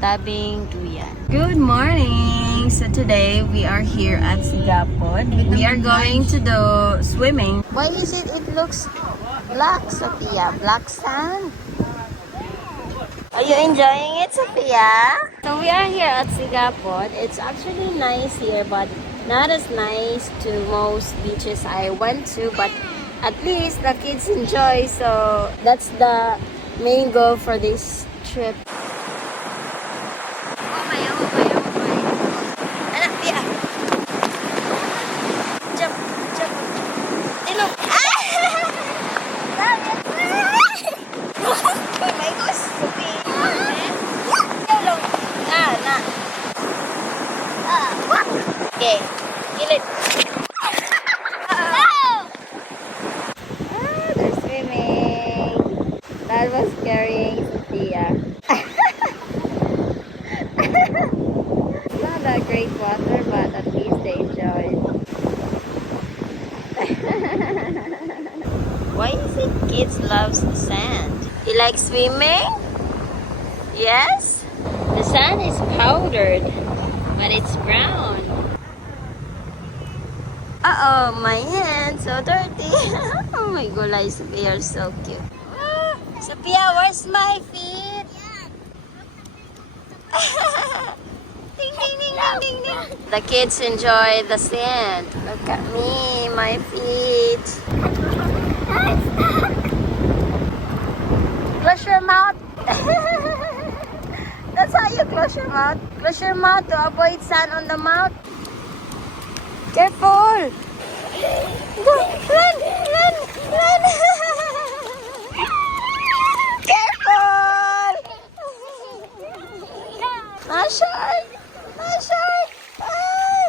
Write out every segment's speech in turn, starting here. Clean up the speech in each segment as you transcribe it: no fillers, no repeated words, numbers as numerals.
Tabing Duyan. Good morning! So today we are here at Sigapod. We are going to do swimming. Why is it looks black, Sophia? Black sand? Are you enjoying it, Sophia? So we are here at Sigapod. It's actually nice here, but not as nice to most beaches I went to, but at least the kids enjoy. So that's the main goal for this trip. Okay, kilit. They're swimming. That was carrying Sophia. Not that great water, but at least they enjoyed. Why is it kids loves sand? You like swimming? Yes? The sand is powdered, but it's brown. Uh-oh, my hands so dirty. Oh my gosh, they are so cute. Sophia, where's my feet? Ding, ding, ding, ding, ding, ding. The kids enjoy the sand. Look at me, my feet. Close your mouth. That's how you close your mouth. Close your mouth to avoid sand on the mouth. Careful! Go! Run! Run! Run! Careful! Not shark! Not shark! Ah!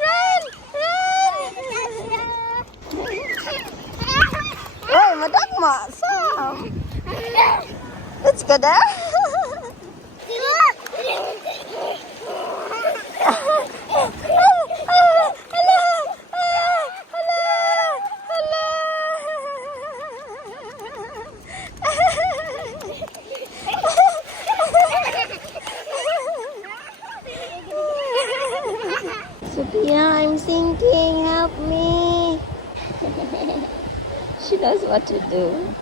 Run! Run! Uy, madagma! Sam! Let's go there! Sophia, I'm sinking. Help me. She knows what to do.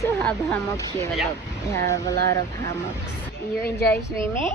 So have hammocks here. Look, we have a lot of hammocks. You enjoy swimming?